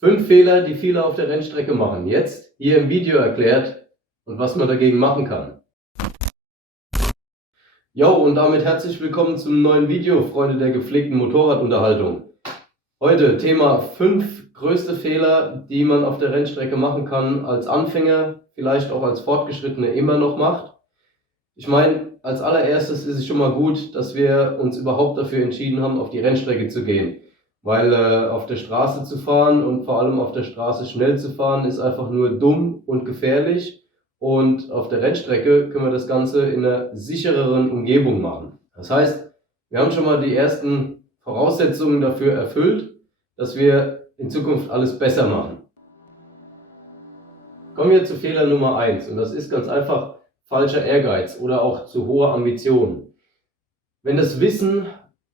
5 Fehler, die viele auf der Rennstrecke machen. Jetzt hier im Video erklärt und was man dagegen machen kann. Jo, und damit herzlich willkommen zum neuen Video, Freunde der gepflegten Motorradunterhaltung. Heute Thema 5 größte Fehler, die man auf der Rennstrecke machen kann, als Anfänger, vielleicht auch als Fortgeschrittene immer noch macht. Ich meine, als allererstes ist es schon mal gut, dass wir uns überhaupt dafür entschieden haben, auf die Rennstrecke zu gehen. Weil auf der Straße zu fahren und vor allem auf der Straße schnell zu fahren, ist einfach nur dumm und gefährlich. Und auf der Rennstrecke können wir das Ganze in einer sichereren Umgebung machen. Das heißt, wir haben schon mal die ersten Voraussetzungen dafür erfüllt, dass wir in Zukunft alles besser machen. Kommen wir zu Fehler Nummer 1 und das ist ganz einfach falscher Ehrgeiz oder auch zu hohe Ambitionen. Wenn das Wissen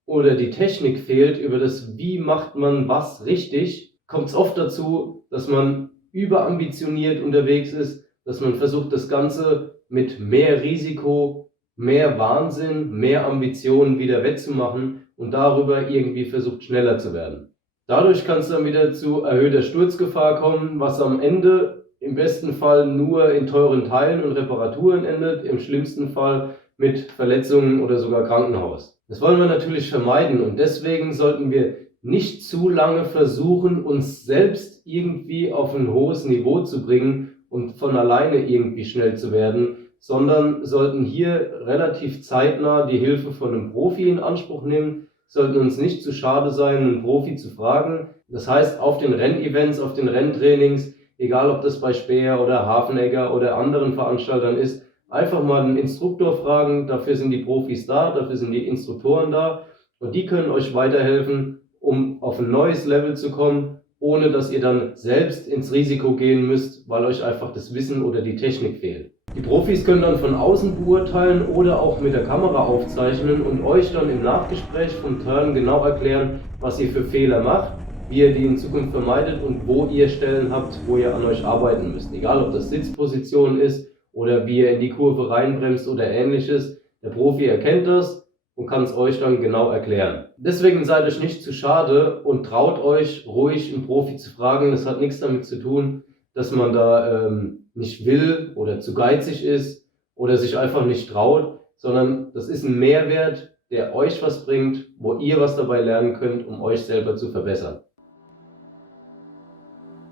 oder die Technik fehlt über das, wie macht man was richtig, kommt es oft dazu, dass man überambitioniert unterwegs ist, dass man versucht, das Ganze mit mehr Risiko, mehr Wahnsinn, mehr Ambitionen wieder wettzumachen und darüber irgendwie versucht, schneller zu werden. Dadurch kann es dann wieder zu erhöhter Sturzgefahr kommen, was am Ende im besten Fall nur in teuren Teilen und Reparaturen endet, im schlimmsten Fall mit Verletzungen oder sogar Krankenhaus. Das wollen wir natürlich vermeiden und deswegen sollten wir nicht zu lange versuchen, uns selbst irgendwie auf ein hohes Niveau zu bringen und von alleine irgendwie schnell zu werden, sondern sollten hier relativ zeitnah die Hilfe von einem Profi in Anspruch nehmen, sollten uns nicht zu schade sein, einen Profi zu fragen. Das heißt, auf den Rennevents, auf den Renntrainings, egal ob das bei Speer oder Hafenegger oder anderen Veranstaltern ist, einfach mal einen Instruktor fragen, dafür sind die Profis da, dafür sind die Instruktoren da und die können euch weiterhelfen, um auf ein neues Level zu kommen, ohne dass ihr dann selbst ins Risiko gehen müsst, weil euch einfach das Wissen oder die Technik fehlt. Die Profis können dann von außen beurteilen oder auch mit der Kamera aufzeichnen und euch dann im Nachgespräch vom Turn genau erklären, was ihr für Fehler macht, wie ihr die in Zukunft vermeidet und wo ihr Stellen habt, wo ihr an euch arbeiten müsst. Egal ob das Sitzposition ist oder wie ihr in die Kurve reinbremst oder ähnliches. Der Profi erkennt das und kann es euch dann genau erklären. Deswegen seid euch nicht zu schade und traut euch ruhig einen Profi zu fragen. Das hat nichts damit zu tun, dass man da nicht will oder zu geizig ist oder sich einfach nicht traut, sondern das ist ein Mehrwert, der euch was bringt, wo ihr was dabei lernen könnt, um euch selber zu verbessern.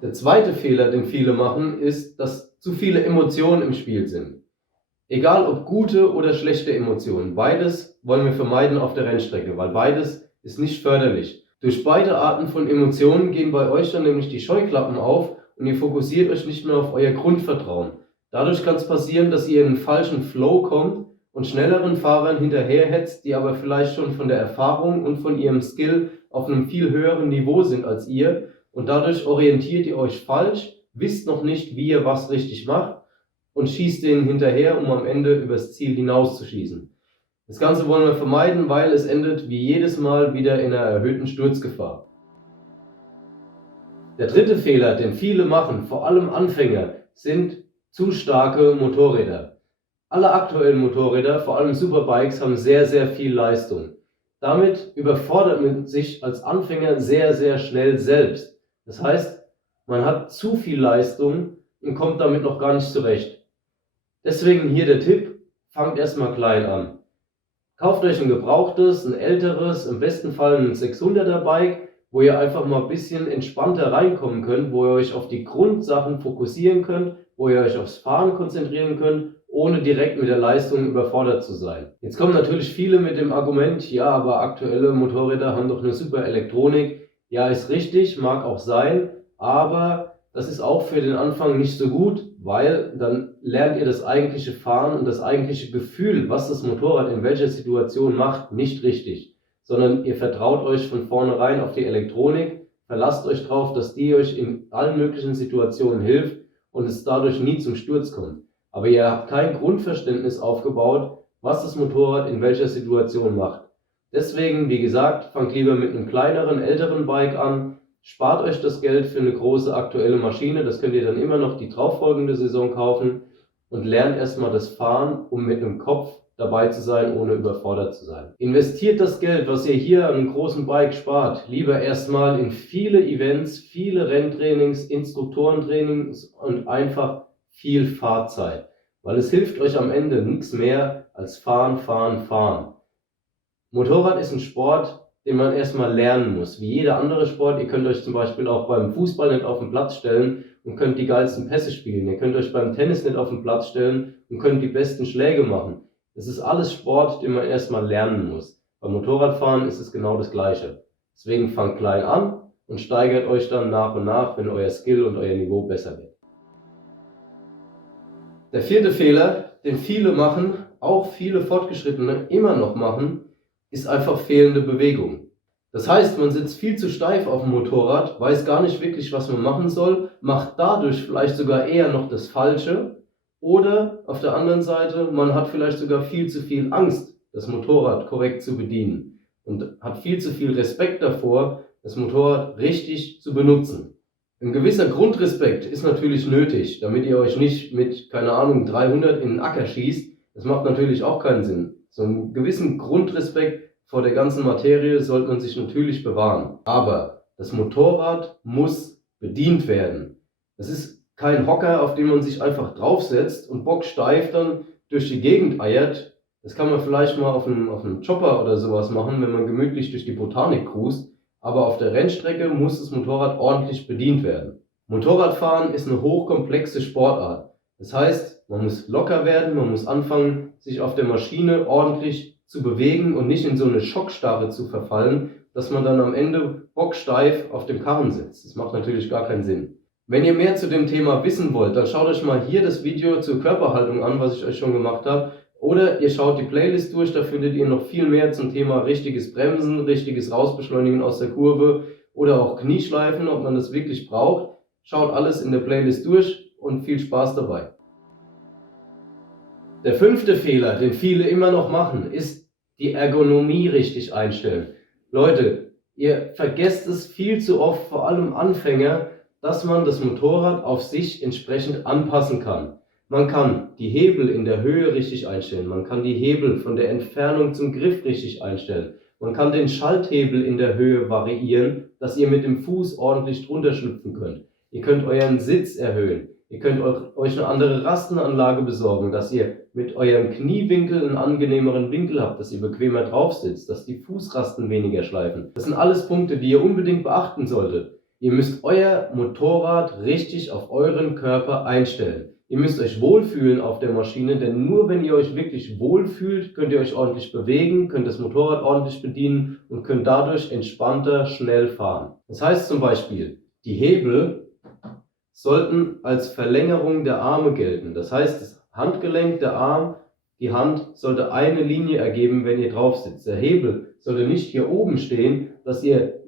Der zweite Fehler, den viele machen, ist, dass zu viele Emotionen im Spiel sind. Egal ob gute oder schlechte Emotionen, beides wollen wir vermeiden auf der Rennstrecke, weil beides ist nicht förderlich. Durch beide Arten von Emotionen gehen bei euch dann nämlich die Scheuklappen auf und ihr fokussiert euch nicht mehr auf euer Grundvertrauen. Dadurch kann es passieren, dass ihr in einen falschen Flow kommt und schnelleren Fahrern hinterherhetzt, die aber vielleicht schon von der Erfahrung und von ihrem Skill auf einem viel höheren Niveau sind als ihr. Und dadurch orientiert ihr euch falsch, wisst noch nicht, wie ihr was richtig macht und schießt denen hinterher, um am Ende übers Ziel hinauszuschießen. Das Ganze wollen wir vermeiden, weil es endet wie jedes Mal wieder in einer erhöhten Sturzgefahr. Der dritte Fehler, den viele machen, vor allem Anfänger, sind zu starke Motorräder. Alle aktuellen Motorräder, vor allem Superbikes, haben sehr, sehr viel Leistung. Damit überfordert man sich als Anfänger sehr, sehr schnell selbst. Das heißt, man hat zu viel Leistung und kommt damit noch gar nicht zurecht. Deswegen hier der Tipp, fangt erstmal klein an. Kauft euch ein gebrauchtes, ein älteres, im besten Fall ein 600er Bike, wo ihr einfach mal ein bisschen entspannter reinkommen könnt, wo ihr euch auf die Grundsachen fokussieren könnt, wo ihr euch aufs Fahren konzentrieren könnt, ohne direkt mit der Leistung überfordert zu sein. Jetzt kommen natürlich viele mit dem Argument, ja, aber aktuelle Motorräder haben doch eine super Elektronik. Ja, ist richtig, mag auch sein, aber das ist auch für den Anfang nicht so gut, weil dann lernt ihr das eigentliche Fahren und das eigentliche Gefühl, was das Motorrad in welcher Situation macht, nicht richtig. Sondern ihr vertraut euch von vornherein auf die Elektronik, verlasst euch drauf, dass die euch in allen möglichen Situationen hilft und es dadurch nie zum Sturz kommt. Aber ihr habt kein Grundverständnis aufgebaut, was das Motorrad in welcher Situation macht. Deswegen, wie gesagt, fangt lieber mit einem kleineren, älteren Bike an, spart euch das Geld für eine große aktuelle Maschine, das könnt ihr dann immer noch die darauffolgende Saison kaufen und lernt erstmal das Fahren, um mit einem Kopf dabei zu sein, ohne überfordert zu sein. Investiert das Geld, was ihr hier an einem großen Bike spart, lieber erstmal in viele Events, viele Renntrainings, Instruktorentrainings und einfach viel Fahrzeit. Weil es hilft euch am Ende nichts mehr als fahren, fahren, fahren. Motorrad ist ein Sport, den man erstmal lernen muss. Wie jeder andere Sport, ihr könnt euch zum Beispiel auch beim Fußball nicht auf den Platz stellen und könnt die geilsten Pässe spielen. Ihr könnt euch beim Tennis nicht auf den Platz stellen und könnt die besten Schläge machen. Das ist alles Sport, den man erstmal lernen muss. Beim Motorradfahren ist es genau das Gleiche. Deswegen fangt klein an und steigert euch dann nach und nach, wenn euer Skill und euer Niveau besser wird. Der vierte Fehler, den viele machen, auch viele Fortgeschrittene immer noch machen, ist einfach fehlende Bewegung. Das heißt, man sitzt viel zu steif auf dem Motorrad, weiß gar nicht wirklich, was man machen soll, macht dadurch vielleicht sogar eher noch das Falsche, oder auf der anderen Seite, man hat vielleicht sogar viel zu viel Angst, das Motorrad korrekt zu bedienen und hat viel zu viel Respekt davor, das Motorrad richtig zu benutzen. Ein gewisser Grundrespekt ist natürlich nötig, damit ihr euch nicht mit, keine Ahnung, 300 in den Acker schießt. Das macht natürlich auch keinen Sinn. So einen gewissen Grundrespekt vor der ganzen Materie sollte man sich natürlich bewahren. Aber das Motorrad muss bedient werden. Das ist kein Hocker, auf den man sich einfach draufsetzt und bocksteif dann durch die Gegend eiert. Das kann man vielleicht mal auf einem Chopper oder sowas machen, wenn man gemütlich durch die Botanik cruist. Aber auf der Rennstrecke muss das Motorrad ordentlich bedient werden. Motorradfahren ist eine hochkomplexe Sportart. Das heißt, man muss locker werden, man muss anfangen, sich auf der Maschine ordentlich zu bewegen und nicht in so eine Schockstarre zu verfallen, dass man dann am Ende bocksteif auf dem Karren sitzt. Das macht natürlich gar keinen Sinn. Wenn ihr mehr zu dem Thema wissen wollt, dann schaut euch mal hier das Video zur Körperhaltung an, was ich euch schon gemacht habe. Oder ihr schaut die Playlist durch, da findet ihr noch viel mehr zum Thema richtiges Bremsen, richtiges Rausbeschleunigen aus der Kurve oder auch Knieschleifen, ob man das wirklich braucht. Schaut alles in der Playlist durch und viel Spaß dabei. Der fünfte Fehler, den viele immer noch machen, ist die Ergonomie richtig einstellen. Leute, ihr vergesst es viel zu oft, vor allem Anfänger, dass man das Motorrad auf sich entsprechend anpassen kann. Man kann die Hebel in der Höhe richtig einstellen, man kann die Hebel von der Entfernung zum Griff richtig einstellen, man kann den Schalthebel in der Höhe variieren, dass ihr mit dem Fuß ordentlich drunter schlüpfen könnt. Ihr könnt euren Sitz erhöhen, ihr könnt euch eine andere Rastenanlage besorgen, dass ihr mit eurem Kniewinkel einen angenehmeren Winkel habt, dass ihr bequemer drauf sitzt, dass die Fußrasten weniger schleifen. Das sind alles Punkte, die ihr unbedingt beachten solltet. Ihr müsst euer Motorrad richtig auf euren Körper einstellen. Ihr müsst euch wohlfühlen auf der Maschine, denn nur wenn ihr euch wirklich wohlfühlt, könnt ihr euch ordentlich bewegen, könnt das Motorrad ordentlich bedienen und könnt dadurch entspannter, schnell fahren. Das heißt zum Beispiel, die Hebel sollten als Verlängerung der Arme gelten. Das heißt, das Handgelenk, der Arm, die Hand sollte eine Linie ergeben, wenn ihr drauf sitzt. Der Hebel sollte nicht hier oben stehen, dass ihr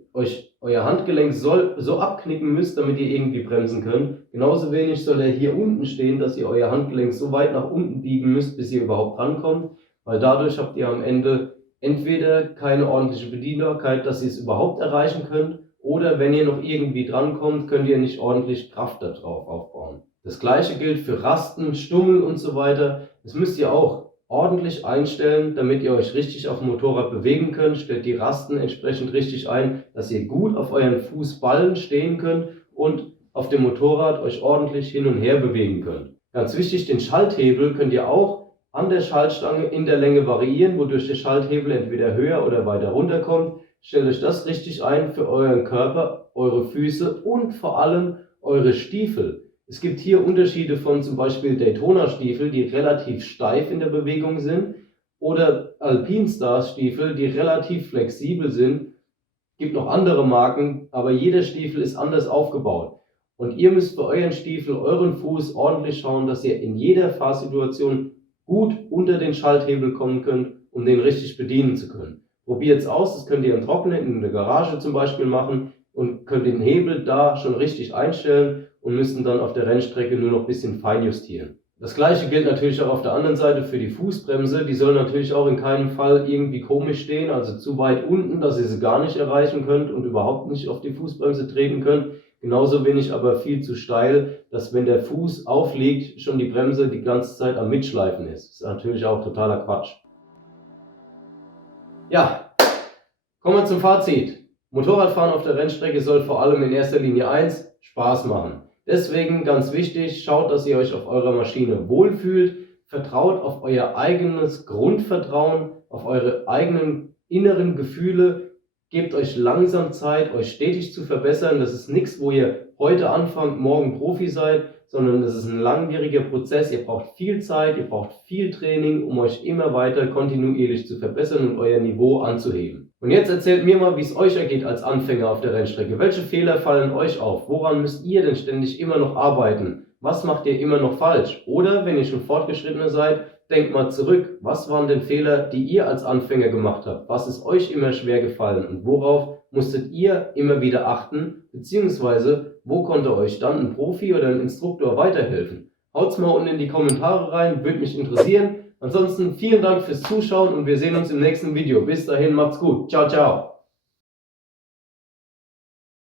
euer Handgelenk so abknicken müsst, damit ihr irgendwie bremsen könnt. Genauso wenig soll er hier unten stehen, dass ihr euer Handgelenk so weit nach unten biegen müsst, bis ihr überhaupt rankommt, weil dadurch habt ihr am Ende entweder keine ordentliche Bedienbarkeit, dass ihr es überhaupt erreichen könnt, oder wenn ihr noch irgendwie drankommt, könnt ihr nicht ordentlich Kraft darauf aufbauen. Das gleiche gilt für Rasten, Stummel und so weiter. Das müsst ihr auch ordentlich einstellen, damit ihr euch richtig auf dem Motorrad bewegen könnt. Stellt die Rasten entsprechend richtig ein, dass ihr gut auf euren Fußballen stehen könnt und auf dem Motorrad euch ordentlich hin und her bewegen könnt. Ganz wichtig, den Schalthebel könnt ihr auch an der Schaltstange in der Länge variieren, wodurch der Schalthebel entweder höher oder weiter runter kommt. Stellt euch das richtig ein für euren Körper, eure Füße und vor allem eure Stiefel. Es gibt hier Unterschiede von zum Beispiel Daytona-Stiefel, die relativ steif in der Bewegung sind, oder Alpinestars-Stiefel, die relativ flexibel sind. Es gibt noch andere Marken, aber jeder Stiefel ist anders aufgebaut. Und ihr müsst bei euren Stiefel, euren Fuß ordentlich schauen, dass ihr in jeder Fahrsituation gut unter den Schalthebel kommen könnt, um den richtig bedienen zu können. Probiert es aus, das könnt ihr im Trockenen in der Garage zum Beispiel machen und könnt den Hebel da schon richtig einstellen und müssen dann auf der Rennstrecke nur noch ein bisschen feinjustieren. Das gleiche gilt natürlich auch auf der anderen Seite für die Fußbremse. Die soll natürlich auch in keinem Fall irgendwie komisch stehen, also zu weit unten, dass ihr sie gar nicht erreichen könnt und überhaupt nicht auf die Fußbremse treten könnt. Genauso wenig aber viel zu steil, dass wenn der Fuß aufliegt, schon die Bremse die ganze Zeit am Mitschleifen ist. Das ist natürlich auch totaler Quatsch. Ja, kommen wir zum Fazit. Motorradfahren auf der Rennstrecke soll vor allem in erster Linie eins: Spaß machen. Deswegen ganz wichtig, schaut, dass ihr euch auf eurer Maschine wohlfühlt, vertraut auf euer eigenes Grundvertrauen, auf eure eigenen inneren Gefühle, gebt euch langsam Zeit, euch stetig zu verbessern. Das ist nichts, wo ihr heute anfangt, morgen Profi seid, sondern das ist ein langwieriger Prozess. Ihr braucht viel Zeit, ihr braucht viel Training, um euch immer weiter kontinuierlich zu verbessern und euer Niveau anzuheben. Und jetzt erzählt mir mal, wie es euch ergeht als Anfänger auf der Rennstrecke. Welche Fehler fallen euch auf? Woran müsst ihr denn ständig immer noch arbeiten? Was macht ihr immer noch falsch? Oder wenn ihr schon fortgeschrittener seid, denkt mal zurück. Was waren denn Fehler, die ihr als Anfänger gemacht habt? Was ist euch immer schwer gefallen und worauf musstet ihr immer wieder achten? Beziehungsweise, wo konnte euch dann ein Profi oder ein Instruktor weiterhelfen? Haut's mal unten in die Kommentare rein, würde mich interessieren. Ansonsten vielen Dank fürs Zuschauen und wir sehen uns im nächsten Video. Bis dahin, macht's gut. Ciao, ciao.